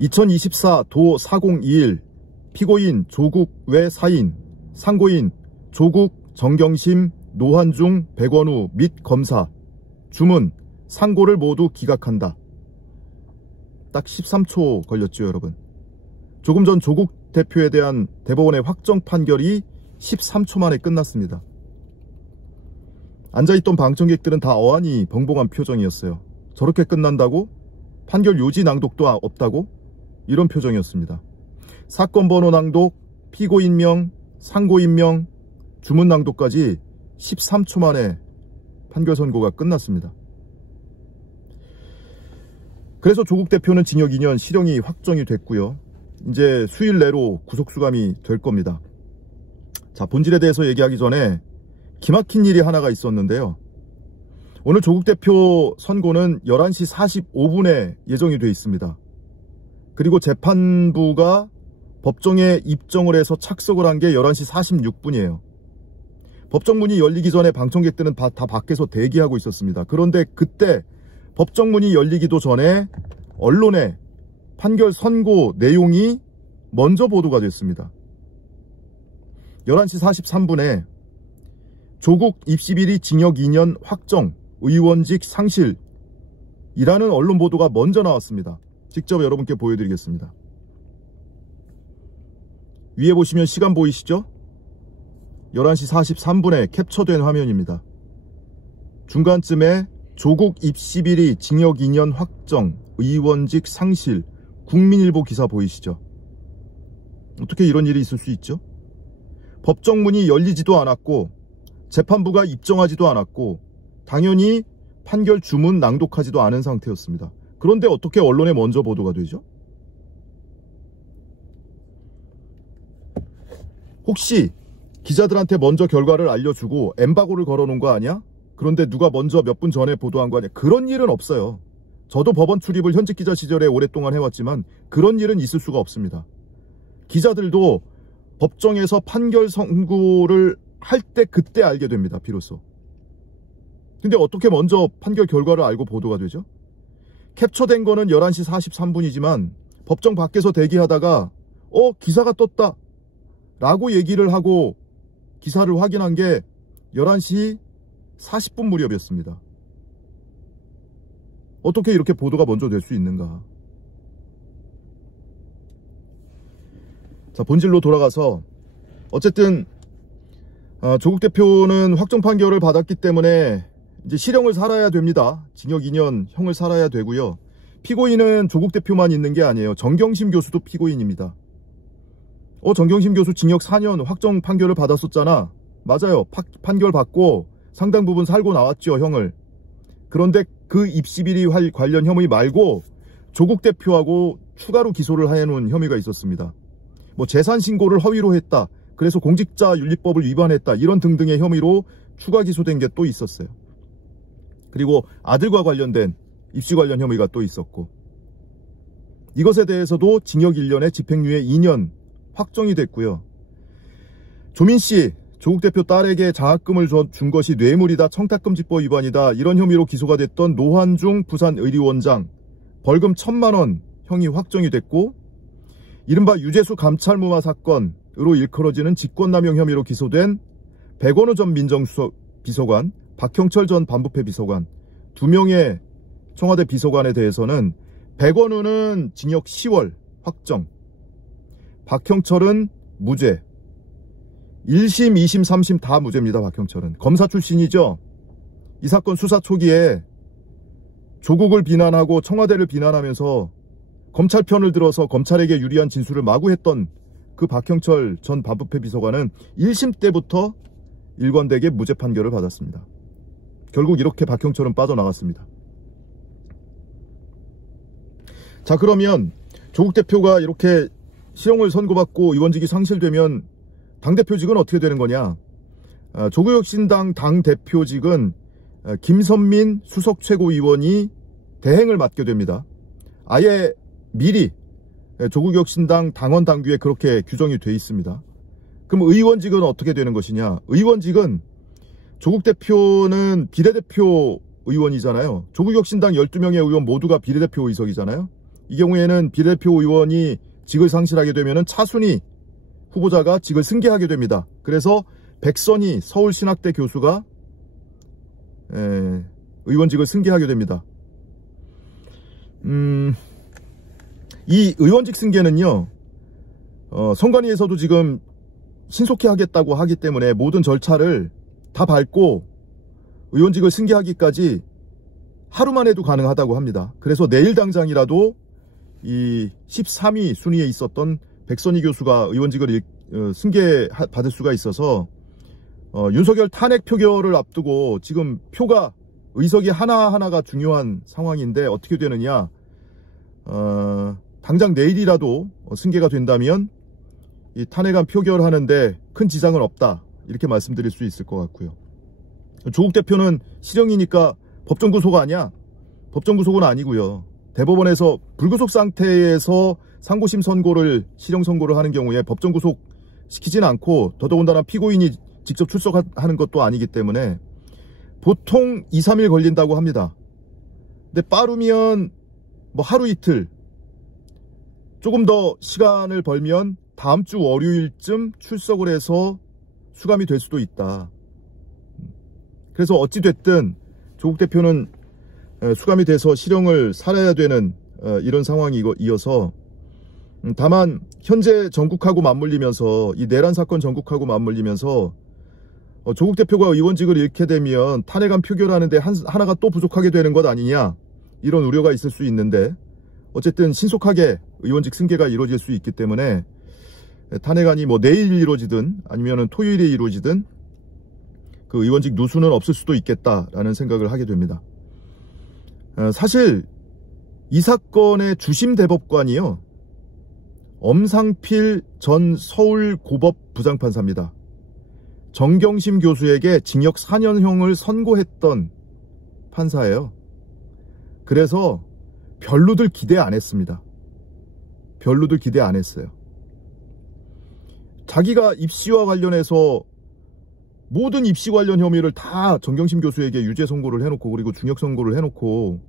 2024 도 4021 피고인 조국 외 사인, 상고인 조국, 정경심, 노환중, 백원우 및 검사, 주문, 상고를 모두 기각한다. 딱 13초 걸렸죠, 여러분. 조금 전 조국 대표에 대한 대법원의 확정 판결이 13초 만에 끝났습니다. 앉아있던 방청객들은 다 어안이 벙벙한 표정이었어요. 저렇게 끝난다고? 판결 요지 낭독도 없다고? 이런 표정이었습니다. 사건 번호 낭독, 피고인명, 상고인명, 주문 낭독까지 13초 만에 판결 선고가 끝났습니다. 그래서 조국 대표는 징역 2년, 실형이 확정이 됐고요. 이제 수일 내로 구속수감이 될 겁니다. 자, 본질에 대해서 얘기하기 전에 기막힌 일이 하나가 있었는데요. 오늘 조국 대표 선고는 11시 45분에 예정이 되어 있습니다. 그리고 재판부가 법정에 입정을 해서 착석을 한 게 11시 46분이에요. 법정문이 열리기 전에 방청객들은 다 밖에서 대기하고 있었습니다. 그런데 그때 법정문이 열리기도 전에 언론에 판결 선고 내용이 먼저 보도가 됐습니다. 11시 43분에 조국 입시비리 징역 2년 확정, 의원직 상실이라는 언론 보도가 먼저 나왔습니다. 직접 여러분께 보여드리겠습니다. 위에 보시면 시간 보이시죠? 11시 43분에 캡처된 화면입니다. 중간쯤에 조국 입시비리 징역 2년 확정, 의원직 상실, 국민일보 기사 보이시죠? 어떻게 이런 일이 있을 수 있죠? 법정문이 열리지도 않았고 재판부가 입정하지도 않았고 당연히 판결 주문 낭독하지도 않은 상태였습니다. 그런데 어떻게 언론에 먼저 보도가 되죠? 혹시 기자들한테 먼저 결과를 알려주고 엠바고를 걸어놓은 거 아니야? 그런데 누가 먼저 몇 분 전에 보도한 거 아니야? 그런 일은 없어요. 저도 법원 출입을 현직 기자 시절에 오랫동안 해왔지만 그런 일은 있을 수가 없습니다. 기자들도 법정에서 판결 선고를 할 때 그때 알게 됩니다. 비로소. 근데 어떻게 먼저 판결 결과를 알고 보도가 되죠? 캡처된 거는 11시 43분이지만 법정 밖에서 대기하다가 기사가 떴다 라고 얘기를 하고 기사를 확인한 게 11시 40분 무렵이었습니다. 어떻게 이렇게 보도가 먼저 될 수 있는가? 자, 본질로 돌아가서 어쨌든 조국 대표는 확정 판결을 받았기 때문에 이제 실형을 살아야 됩니다. 징역 2년 형을 살아야 되고요. 피고인은 조국 대표만 있는 게 아니에요. 정경심 교수도 피고인입니다. 정경심 교수 징역 4년 확정 판결을 받았었잖아. 맞아요. 판결 받고 상당 부분 살고 나왔죠, 형을. 그런데 그 입시비리 관련 혐의 말고 조국 대표하고 추가로 기소를 해놓은 혐의가 있었습니다. 뭐 재산 신고를 허위로 했다. 그래서 공직자윤리법을 위반했다. 이런 등등의 혐의로 추가 기소된 게 또 있었어요. 그리고 아들과 관련된 입시 관련 혐의가 또 있었고, 이것에 대해서도 징역 1년에 집행유예 2년 확정이 됐고요. 조민씨, 조국 대표 딸에게 장학금을 준 것이 뇌물이다, 청탁금지법 위반이다, 이런 혐의로 기소가 됐던 노환중 부산의료원장 벌금 1,000만 원 형이 확정이 됐고, 이른바 유재수 감찰무마 사건으로 일컬어지는 직권남용 혐의로 기소된 백원우 전 민정비서관, 박형철 전 반부패 비서관, 2명의 청와대 비서관에 대해서는 백원우는 징역 10월 확정, 박형철은 무죄, 1심, 2심, 3심 다 무죄입니다. 박형철은 검사 출신이죠. 이 사건 수사 초기에 조국을 비난하고 청와대를 비난하면서 검찰 편을 들어서 검찰에게 유리한 진술을 마구 했던 그 박형철 전 반부패 비서관은 1심 때부터 일관되게 무죄 판결을 받았습니다. 결국 이렇게 박형철은 빠져나갔습니다. 자, 그러면 조국 대표가 이렇게 실형을 선고받고 의원직이 상실되면 당대표직은 어떻게 되는 거냐? 조국혁신당 당대표직은 김선민 수석 최고위원이 대행을 맡게 됩니다. 아예 미리 조국혁신당 당원 당규에 그렇게 규정이 돼 있습니다. 그럼 의원직은 어떻게 되는 것이냐? 의원직은 조국 대표는 비례대표 의원이잖아요. 조국혁신당 12명의 의원 모두가 비례대표 의석이잖아요. 이 경우에는 비례대표 의원이 직을 상실하게 되면 차순위 후보자가 직을 승계하게 됩니다. 그래서 백선희 서울신학대 교수가 의원직을 승계하게 됩니다. 이 의원직 승계는요, 선관위에서도 지금 신속히 하겠다고 하기 때문에 모든 절차를 다 밟고 의원직을 승계하기까지 하루만 해도 가능하다고 합니다. 그래서 내일 당장이라도 이 13위 순위에 있었던 백선희 교수가 의원직을 승계받을 수가 있어서 윤석열 탄핵 표결을 앞두고 지금 표가 의석이 하나하나가 중요한 상황인데 어떻게 되느냐, 당장 내일이라도 승계가 된다면 이 탄핵안 표결하는데 큰 지장은 없다, 이렇게 말씀드릴 수 있을 것 같고요. 조국 대표는 실형이니까 법정 구속 아니야? 법정 구속은 아니고요. 대법원에서 불구속 상태에서 상고심 선고를, 실형 선고를 하는 경우에 법정 구속 시키진 않고, 더더군다나 피고인이 직접 출석하는 것도 아니기 때문에 보통 2, 3일 걸린다고 합니다. 근데 빠르면 뭐 하루 이틀, 조금 더 시간을 벌면 다음 주 월요일쯤 출석을 해서 수감이 될 수도 있다. 그래서 어찌됐든 조국 대표는 수감이 돼서 실형을 살아야 되는 이런 상황이 이어서, 다만 현재 전국하고 맞물리면서, 이 내란 사건 전국하고 맞물리면서 조국 대표가 의원직을 잃게 되면 탄핵안 표결하는데 하나가 또 부족하게 되는 것 아니냐, 이런 우려가 있을 수 있는데, 어쨌든 신속하게 의원직 승계가 이루어질 수 있기 때문에 탄핵안이 뭐 내일 이루어지든 아니면 토요일에 이루어지든 그 의원직 누수는 없을 수도 있겠다라는 생각을 하게 됩니다. 사실 이 사건의 주심 대법관이요, 엄상필 전 서울고법 부장판사입니다. 정경심 교수에게 징역 4년형을 선고했던 판사예요. 그래서 별로들 기대 안 했습니다. 별로들 기대 안 했어요. 자기가 입시와 관련해서 모든 입시 관련 혐의를 다 정경심 교수에게 유죄 선고를 해놓고, 그리고 중역 선고를 해놓고,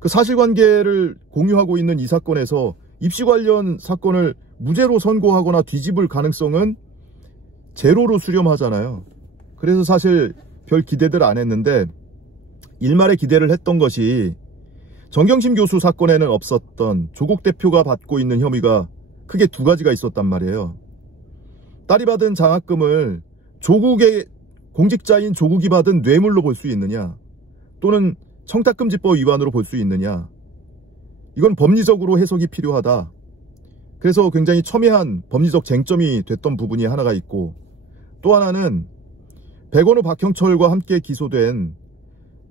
그 사실관계를 공유하고 있는 이 사건에서 입시 관련 사건을 무죄로 선고하거나 뒤집을 가능성은 제로로 수렴하잖아요. 그래서 사실 별 기대들 안 했는데, 일말의 기대를 했던 것이 정경심 교수 사건에는 없었던 조국 대표가 받고 있는 혐의가 크게 두 가지가 있었단 말이에요. 딸이 받은 장학금을 조국의 공직자인 조국이 받은 뇌물로 볼 수 있느냐, 또는 청탁금지법 위반으로 볼 수 있느냐, 이건 법리적으로 해석이 필요하다. 그래서 굉장히 첨예한 법리적 쟁점이 됐던 부분이 하나가 있고, 또 하나는 백원우 박형철과 함께 기소된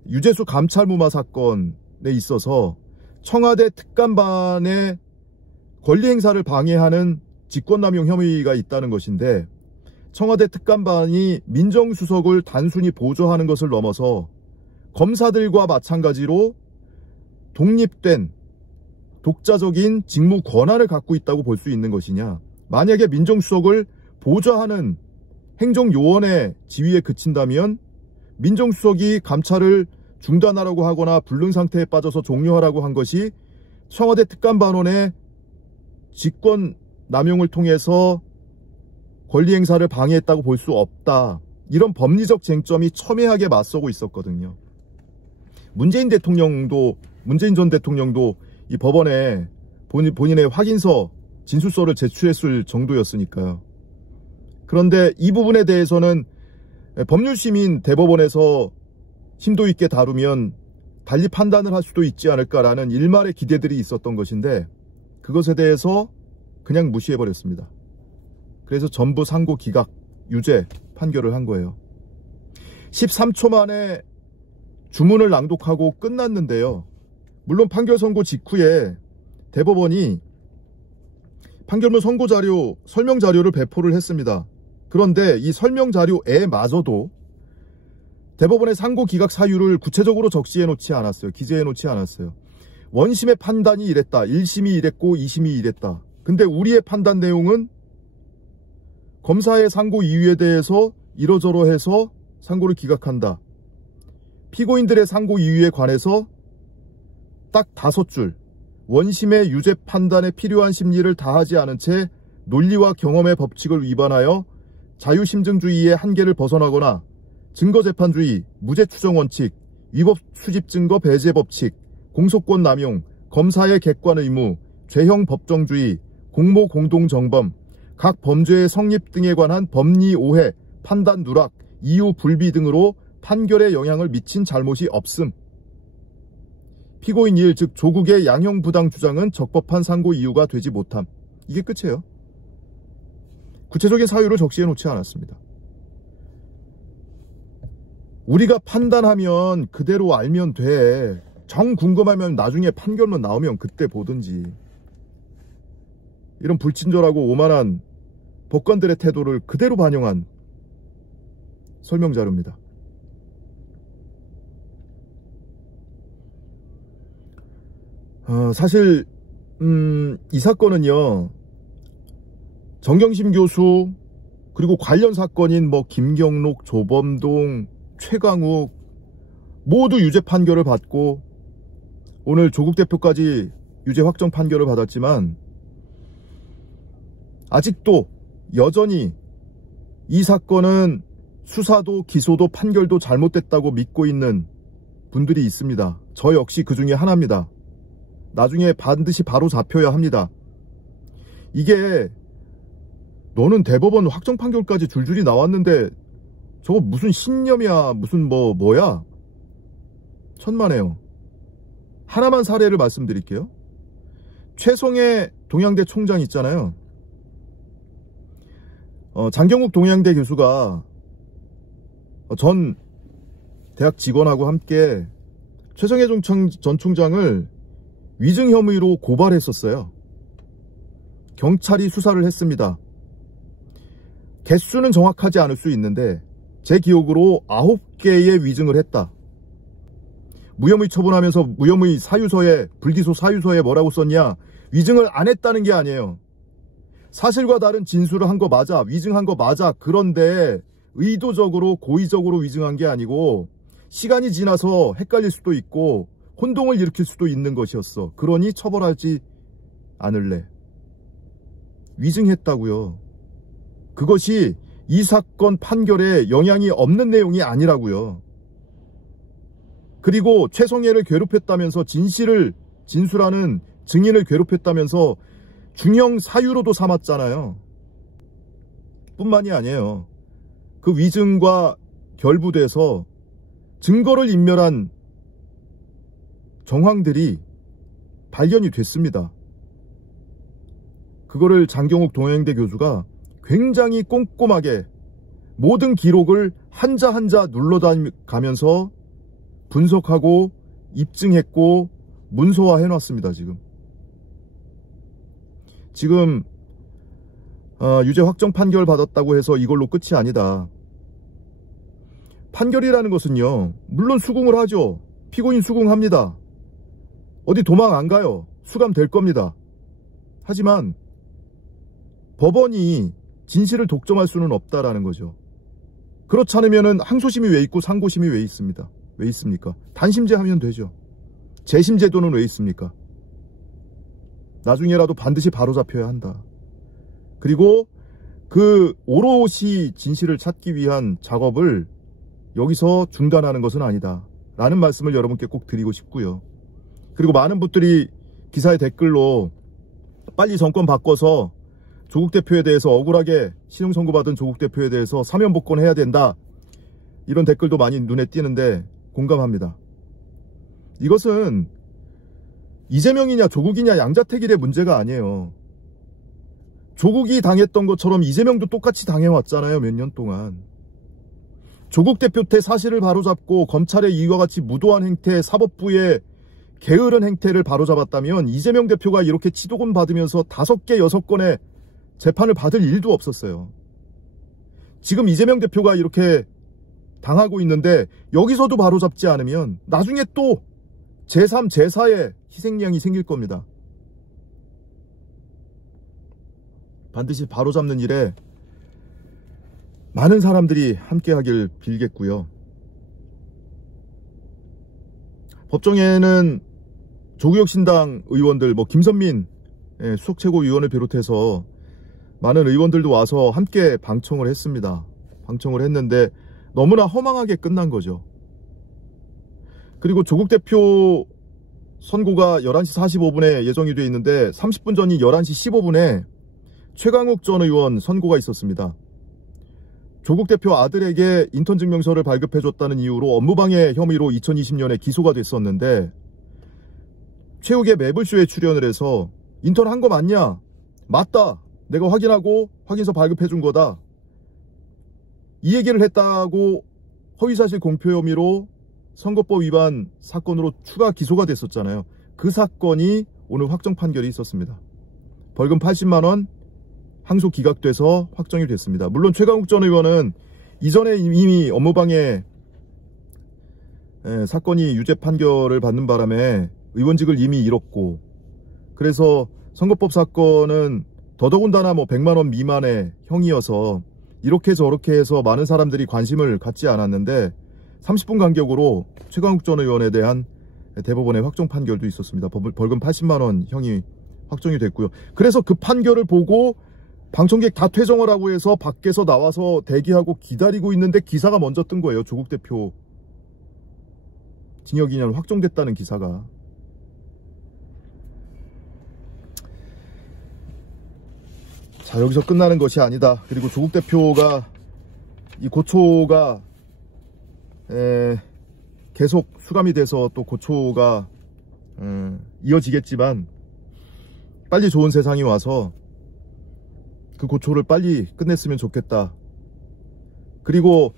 유재수 감찰무마 사건에 있어서 청와대 특감반의 권리 행사를 방해하는 직권남용 혐의가 있다는 것인데, 청와대 특감반이 민정수석을 단순히 보조하는 것을 넘어서 검사들과 마찬가지로 독립된 독자적인 직무 권한을 갖고 있다고 볼 수 있는 것이냐, 만약에 민정수석을 보좌하는 행정요원의 지위에 그친다면 민정수석이 감찰을 중단하라고 하거나 불능 상태에 빠져서 종료하라고 한 것이 청와대 특감반원의 직권 남용을 통해서 권리 행사를 방해했다고 볼 수 없다. 이런 법리적 쟁점이 첨예하게 맞서고 있었거든요. 문재인 전 대통령도 이 법원에 본인의 확인서, 진술서를 제출했을 정도였으니까요. 그런데 이 부분에 대해서는 법률심인 대법원에서 심도 있게 다루면 달리 판단을 할 수도 있지 않을까라는 일말의 기대들이 있었던 것인데, 그것에 대해서 그냥 무시해버렸습니다. 그래서 전부 상고 기각, 유죄 판결을 한 거예요. 13초 만에 주문을 낭독하고 끝났는데요. 물론 판결 선고 직후에 대법원이 판결문 선고 자료, 설명 자료를 배포를 했습니다. 그런데 이 설명 자료에 마저도 대법원의 상고 기각 사유를 구체적으로 적시해 놓지 않았어요. 기재해 놓지 않았어요. 원심의 판단이 이랬다. 1심이 이랬고 2심이 이랬다. 근데 우리의 판단 내용은 검사의 상고 이유에 대해서 이러저러해서 상고를 기각한다. 피고인들의 상고 이유에 관해서 딱 5줄, 원심의 유죄 판단에 필요한 심리를 다하지 않은 채 논리와 경험의 법칙을 위반하여 자유심증주의의 한계를 벗어나거나 증거재판주의, 무죄추정원칙, 위법 수집증거 배제 법칙, 공소권 남용, 검사의 객관 의무, 죄형 법정주의, 공모 공동정범, 각 범죄의 성립 등에 관한 법리 오해, 판단 누락, 이유 불비 등으로 판결에 영향을 미친 잘못이 없음. 피고인 1, 즉 조국의 양형 부당 주장은 적법한 상고 이유가 되지 못함. 이게 끝이에요. 구체적인 사유를 적시해 놓지 않았습니다. 우리가 판단하면 그대로 알면 돼. 정 궁금하면 나중에 판결문 나오면 그때 보든지. 이런 불친절하고 오만한 법관들의 태도를 그대로 반영한 설명자료입니다. 사실 이 사건은요, 정경심 교수 그리고 관련 사건인 김경록, 조범동, 최강욱 모두 유죄 판결을 받고 오늘 조국 대표까지 유죄 확정 판결을 받았지만 아직도 여전히 이 사건은 수사도 기소도 판결도 잘못됐다고 믿고 있는 분들이 있습니다. 저 역시 그 중에 하나입니다. 나중에 반드시 바로 잡혀야 합니다. 이게 너는 대법원 확정 판결까지 줄줄이 나왔는데 저거 무슨 신념이야, 무슨 뭐야? 천만에요. 하나만 사례를 말씀드릴게요. 최성해 동양대 총장 있잖아요. 장경욱 동양대 교수가 전 대학 직원하고 함께 최성해 전 총장을 위증 혐의로 고발했었어요. 경찰이 수사를 했습니다. 개수는 정확하지 않을 수 있는데 제 기억으로 9개의 위증을 했다. 무혐의 처분하면서 무혐의 사유서에, 불기소 사유서에 뭐라고 썼냐? 위증을 안 했다는 게 아니에요. 사실과 다른 진술을 한 거 맞아. 위증한 거 맞아. 그런데 의도적으로 고의적으로 위증한 게 아니고 시간이 지나서 헷갈릴 수도 있고 혼동을 일으킬 수도 있는 것이었어. 그러니 처벌하지 않을래. 위증했다고요. 그것이 이 사건 판결에 영향이 없는 내용이 아니라고요. 그리고 최성해를 괴롭혔다면서 진술하는 증인을 괴롭혔다면서 중형 사유로도 삼았잖아요. 뿐만이 아니에요. 그 위증과 결부돼서 증거를 인멸한 정황들이 발견이 됐습니다. 그거를 장경욱 동양대 교수가 굉장히 꼼꼼하게 모든 기록을 한자 한자 눌러가면서 분석하고 입증했고 문서화해놨습니다. 지금 유죄 확정 판결 받았다고 해서 이걸로 끝이 아니다. 판결이라는 것은요, 물론 수긍을 하죠. 피고인 수긍합니다. 어디 도망 안 가요. 수감될 겁니다. 하지만 법원이 진실을 독점할 수는 없다라는 거죠. 그렇지 않으면 항소심이 왜 있고 상고심이 왜 있습니다. 왜 있습니까? 단심제 하면 되죠. 재심제도는 왜 있습니까? 나중에라도 반드시 바로잡혀야 한다. 그리고 그 오롯이 진실을 찾기 위한 작업을 여기서 중단하는 것은 아니다 라는 말씀을 여러분께 꼭 드리고 싶고요. 그리고 많은 분들이 기사의 댓글로 빨리 정권 바꿔서 조국 대표에 대해서 억울하게 신형 선고받은 조국 대표에 대해서 사면 복권해야 된다, 이런 댓글도 많이 눈에 띄는데 공감합니다. 이것은 이재명이냐 조국이냐 양자택일의 문제가 아니에요. 조국이 당했던 것처럼 이재명도 똑같이 당해왔잖아요. 몇 년 동안. 조국 대표 때 사실을 바로잡고 검찰의 이와 같이 무도한 행태, 사법부의 게으른 행태를 바로잡았다면 이재명 대표가 이렇게 치도금 받으면서 5개, 6건의 재판을 받을 일도 없었어요. 지금 이재명 대표가 이렇게 당하고 있는데 여기서도 바로잡지 않으면 나중에 또 제3, 제4의 희생양이 생길 겁니다. 반드시 바로잡는 일에 많은 사람들이 함께하길 빌겠고요. 법정에는 조국혁신당 의원들, 김선민 수석 최고위원을 비롯해서 많은 의원들도 와서 함께 방청을 했습니다. 방청을 했는데 너무나 허망하게 끝난 거죠. 그리고 조국 대표 선고가 11시 45분에 예정이 되어 있는데 30분 전인 11시 15분에 최강욱 전 의원 선고가 있었습니다. 조국 대표 아들에게 인턴 증명서를 발급해줬다는 이유로 업무방해 혐의로 2020년에 기소가 됐었는데 최욱의 매불쇼에 출연을 해서 인턴 한 거 맞냐? 맞다. 내가 확인하고 확인서 발급해준 거다. 이 얘기를 했다고 허위사실 공표 혐의로 선거법 위반 사건으로 추가 기소가 됐었잖아요. 그 사건이 오늘 확정 판결이 있었습니다. 벌금 80만 원 항소 기각돼서 확정이 됐습니다. 물론 최강욱 전 의원은 이전에 이미 업무방해 사건이 유죄 판결을 받는 바람에 의원직을 이미 잃었고, 그래서 선거법 사건은 더더군다나 100만 원 미만의 형이어서 이렇게 저렇게 해서 많은 사람들이 관심을 갖지 않았는데 30분 간격으로 최강욱 전 의원에 대한 대법원의 확정 판결도 있었습니다. 벌금 80만 원 형이 확정이 됐고요. 그래서 그 판결을 보고 방청객 다 퇴정을 하고 해서 밖에서 나와서 대기하고 기다리고 있는데 기사가 먼저 뜬 거예요. 조국 대표 징역 2년 확정됐다는 기사가. 자, 여기서 끝나는 것이 아니다. 그리고 조국 대표가 이 고초가 계속 수감이 돼서 또 고초가 이어지겠지만 빨리 좋은 세상이 와서 그 고초를 빨리 끝냈으면 좋겠다. 그리고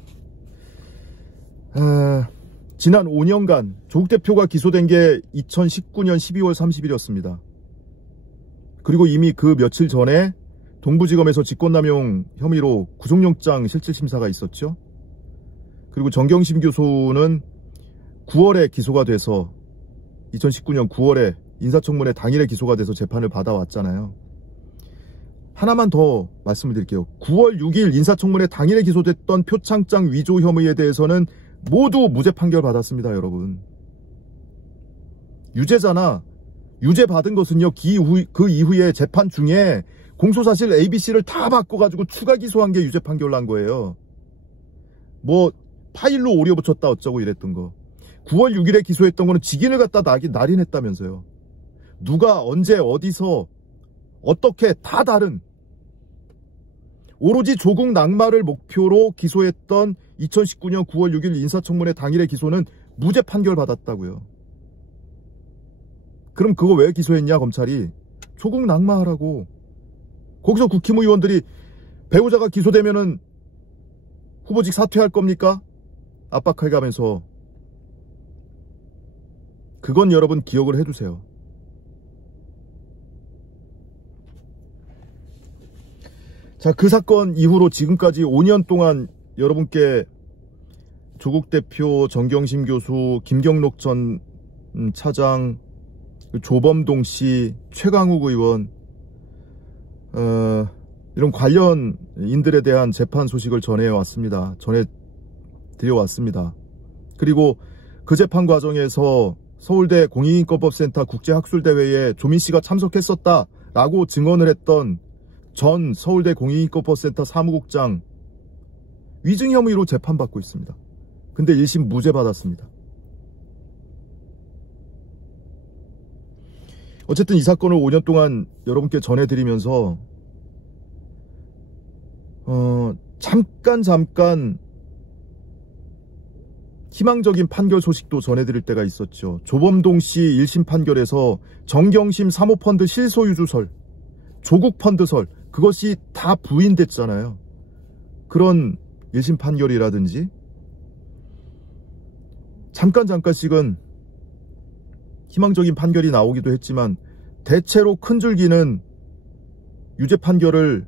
지난 5년간 조국 대표가 기소된 게 2019년 12월 30일이었습니다. 그리고 이미 그 며칠 전에 동부지검에서 직권남용 혐의로 구속영장 실질심사가 있었죠. 그리고 정경심 교수는 9월에 기소가 돼서 2019년 9월에 인사청문회 당일에 기소가 돼서 재판을 받아왔잖아요. 하나만 더 말씀을 드릴게요. 9월 6일 인사청문회 당일에 기소됐던 표창장 위조 혐의에 대해서는 모두 무죄 판결 받았습니다. 여러분. 유죄잖아. 유죄 받은 것은요, 그 이후에 재판 중에 공소사실 ABC를 다 바꿔가지고 추가 기소한 게 유죄 판결 난 거예요. 파일로 오려 붙였다 어쩌고 이랬던 거. 9월 6일에 기소했던 거는 직인을 갖다 날인했다면서요. 누가 언제 어디서 어떻게 다 다른, 오로지 조국 낙마를 목표로 기소했던 2019년 9월 6일 인사청문회 당일의 기소는 무죄 판결 받았다고요. 그럼 그거 왜 기소했냐 검찰이? 조국 낙마하라고. 거기서 국힘 의원들이 배우자가 기소되면은 후보직 사퇴할 겁니까? 압박해가면서. 그건 여러분 기억을 해두세요. 자, 그 사건 이후로 지금까지 5년 동안 여러분께 조국 대표, 정경심 교수, 김경록 전 차장, 조범동 씨, 최강욱 의원, 이런 관련인들에 대한 재판 소식을 전해왔습니다. 전해드려왔습니다. 그리고 그 재판 과정에서 서울대 공익인권법센터 국제학술대회에 조민 씨가 참석했었다라고 증언을 했던 전 서울대 공익인권법센터 사무국장 위증 혐의로 재판받고 있습니다. 근데 1심 무죄 받았습니다. 어쨌든 이 사건을 5년 동안 여러분께 전해드리면서 잠깐 희망적인 판결 소식도 전해드릴 때가 있었죠. 조범동 씨 1심 판결에서 정경심 사모펀드 실소유주설, 조국 펀드설, 그것이 다 부인됐잖아요. 그런 1심 판결이라든지 잠깐씩은 희망적인 판결이 나오기도 했지만 대체로 큰 줄기는 유죄 판결을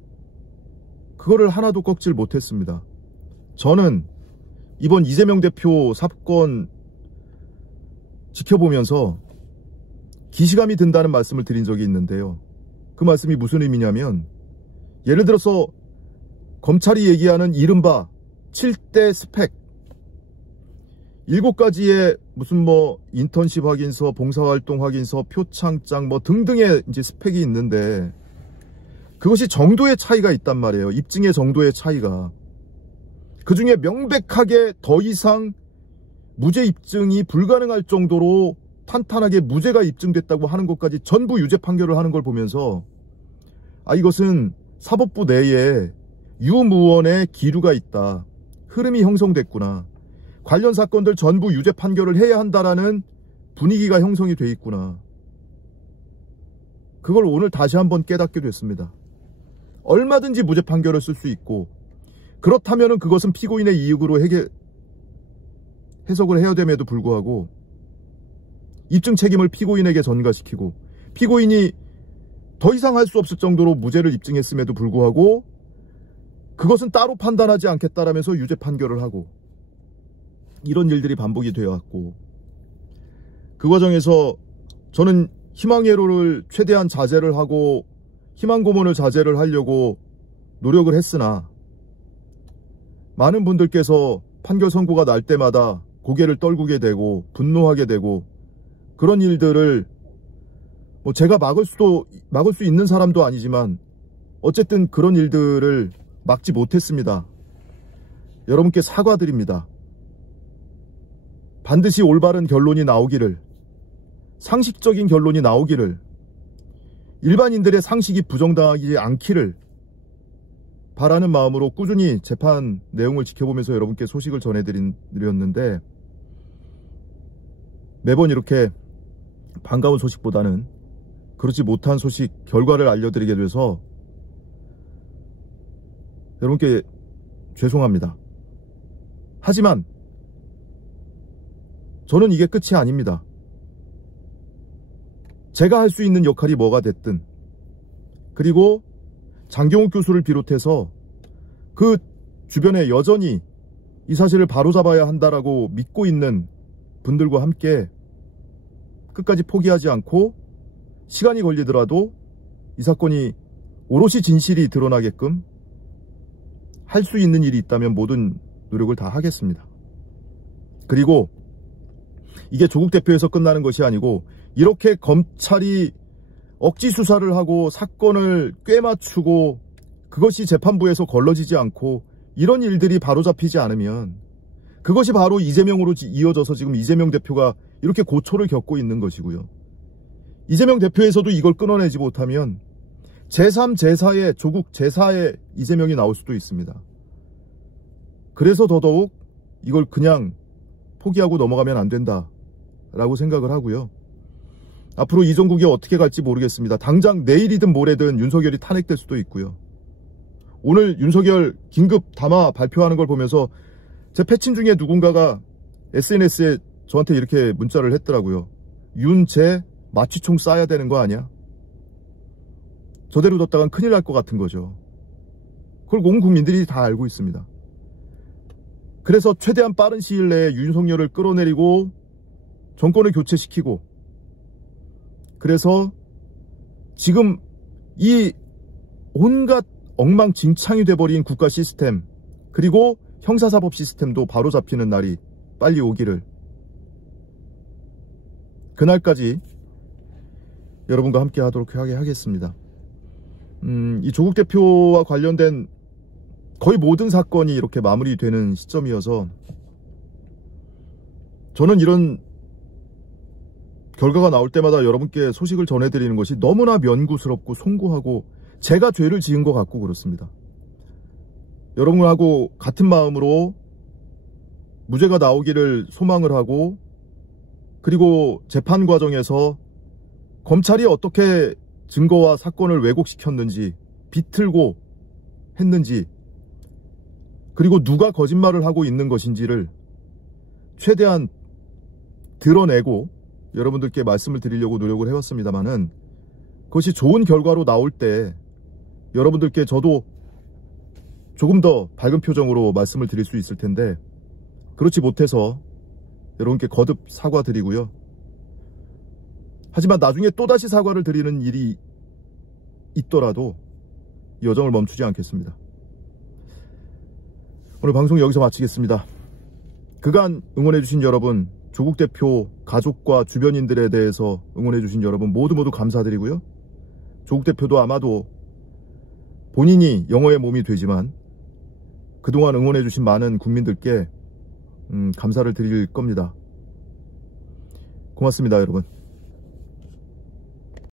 그거를 하나도 꺾질 못했습니다. 저는 이번 이재명 대표 사건 지켜보면서 기시감이 든다는 말씀을 드린 적이 있는데요. 그 말씀이 무슨 의미냐면, 예를 들어서 검찰이 얘기하는 이른바 7대 스펙, 7가지의 무슨 뭐 인턴십 확인서, 봉사활동 확인서, 표창장 뭐 등등의 이제 스펙이 있는데 그것이 정도의 차이가 있단 말이에요. 입증의 정도의 차이가. 그 중에 명백하게 더 이상 무죄 입증이 불가능할 정도로 탄탄하게 무죄가 입증됐다고 하는 것까지 전부 유죄 판결을 하는 걸 보면서 이것은 사법부 내에 유무원의 기류가 있다. 흐름이 형성됐구나. 관련 사건들 전부 유죄 판결을 해야 한다라는 분위기가 형성이 돼 있구나. 그걸 오늘 다시 한번 깨닫게 됐습니다. 얼마든지 무죄 판결을 쓸 수 있고 그렇다면 그것은 피고인의 이익으로 해석을 해야 됨에도 불구하고 입증 책임을 피고인에게 전가시키고 피고인이 더 이상 할 수 없을 정도로 무죄를 입증했음에도 불구하고 그것은 따로 판단하지 않겠다라면서 유죄 판결을 하고 이런 일들이 반복이 되어 왔고 그 과정에서 저는 희망회로를 최대한 자제를 하고 희망고문을 자제를 하려고 노력을 했으나 많은 분들께서 판결 선고가 날 때마다 고개를 떨구게 되고 분노하게 되고 그런 일들을 뭐 제가 막을 수 있는 사람도 아니지만 어쨌든 그런 일들을 막지 못했습니다. 여러분께 사과드립니다. 반드시 올바른 결론이 나오기를, 상식적인 결론이 나오기를, 일반인들의 상식이 부정당하지 않기를 바라는 마음으로 꾸준히 재판 내용을 지켜보면서 여러분께 소식을 전해드렸는데 매번 이렇게 반가운 소식보다는 그렇지 못한 소식, 결과를 알려드리게 돼서 여러분께 죄송합니다. 하지만 저는 이게 끝이 아닙니다. 제가 할 수 있는 역할이 뭐가 됐든 그리고 장경욱 교수를 비롯해서 그 주변에 여전히 이 사실을 바로잡아야 한다라고 믿고 있는 분들과 함께 끝까지 포기하지 않고 시간이 걸리더라도 이 사건이 오롯이 진실이 드러나게끔 할 수 있는 일이 있다면 모든 노력을 다 하겠습니다. 그리고 이게 조국 대표에서 끝나는 것이 아니고 이렇게 검찰이 억지 수사를 하고 사건을 꿰맞추고 그것이 재판부에서 걸러지지 않고 이런 일들이 바로잡히지 않으면 그것이 바로 이재명으로 이어져서 지금 이재명 대표가 이렇게 고초를 겪고 있는 것이고요. 이재명 대표에서도 이걸 끊어내지 못하면 제3, 제4의 조국 제4의 이재명이 나올 수도 있습니다. 그래서 더더욱 이걸 그냥 포기하고 넘어가면 안 된다라고 생각을 하고요. 앞으로 이 정국이 어떻게 갈지 모르겠습니다. 당장 내일이든 모레든 윤석열이 탄핵될 수도 있고요. 오늘 윤석열 긴급 담화 발표하는 걸 보면서 제 패친 중에 누군가가 SNS에 저한테 이렇게 문자를 했더라고요. 윤재 마취총 쏴야 되는 거 아니야? 저대로 뒀다간 큰일 날 것 같은 거죠. 그걸 온 국민들이 다 알고 있습니다. 그래서 최대한 빠른 시일 내에 윤석열을 끌어내리고 정권을 교체시키고 그래서 지금 이 온갖 엉망진창이 돼버린 국가 시스템 그리고 형사사법 시스템도 바로잡히는 날이 빨리 오기를 그날까지 여러분과 함께 하도록 하겠습니다. 이 조국 대표와 관련된 거의 모든 사건이 이렇게 마무리되는 시점이어서 저는 이런 결과가 나올 때마다 여러분께 소식을 전해드리는 것이 너무나 면구스럽고 송구하고 제가 죄를 지은 것 같고 그렇습니다. 여러분하고 같은 마음으로 무죄가 나오기를 소망을 하고 그리고 재판 과정에서 검찰이 어떻게 증거와 사건을 왜곡시켰는지 비틀고 했는지 그리고 누가 거짓말을 하고 있는 것인지를 최대한 드러내고 여러분들께 말씀을 드리려고 노력을 해왔습니다만은 그것이 좋은 결과로 나올 때 여러분들께 저도 조금 더 밝은 표정으로 말씀을 드릴 수 있을 텐데 그렇지 못해서 여러분께 거듭 사과드리고요. 하지만 나중에 또다시 사과를 드리는 일이 있더라도 여정을 멈추지 않겠습니다. 오늘 방송 여기서 마치겠습니다. 그간 응원해주신 여러분 조국 대표 가족과 주변인들에 대해서 응원해주신 여러분 모두 감사드리고요. 조국 대표도 아마도 본인이 영어의 몸이 되지만 그동안 응원해주신 많은 국민들께 감사를 드릴 겁니다. 고맙습니다, 여러분.